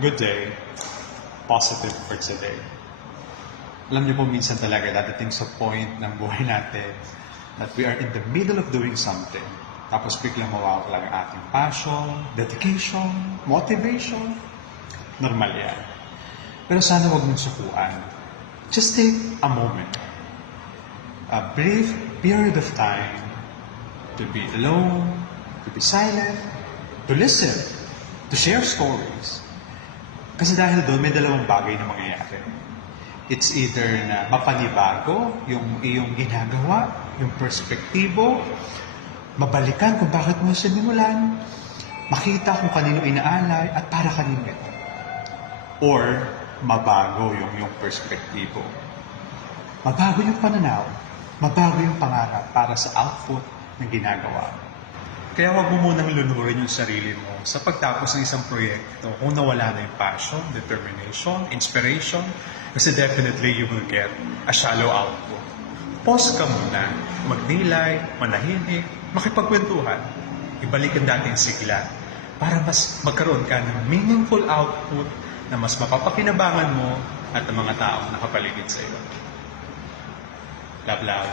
Good day. Positive for today. Alam niyo po, minsan talaga dadating sa point ng buhay natin that we are in the middle of doing something. Tapos biglang mawawala ang ating passion, dedication, motivation. Normal yan. Pero sana huwag mong sukuan. Just take a moment. A brief period of time to be alone, to be silent, to listen, to share stories. Kasi dahil doon, may dalawang bagay na mangyayari. It's either na mapanibago yung iyong ginagawa, yung perspektibo, mabalikan kung bakit mo sinimulan, makita kung kanino inaalay at para kanino ito. Or, mabago yung perspektibo. Mabago yung pananaw, mabago yung pangarap para sa output ng ginagawa. Kaya huwag mo munang lunurin yung sarili mo sa pagtapos ng isang proyekto kung nawala na yung passion, determination, inspiration, kasi definitely you will get a shallow output. Pause ka muna, magnilay, manahimik, makipagkwentuhan, ibalik ang dating sigla para mas magkaroon ka ng meaningful output na mas mapapakinabangan mo at ang mga taong nakapaligid sa iyo. Love, love.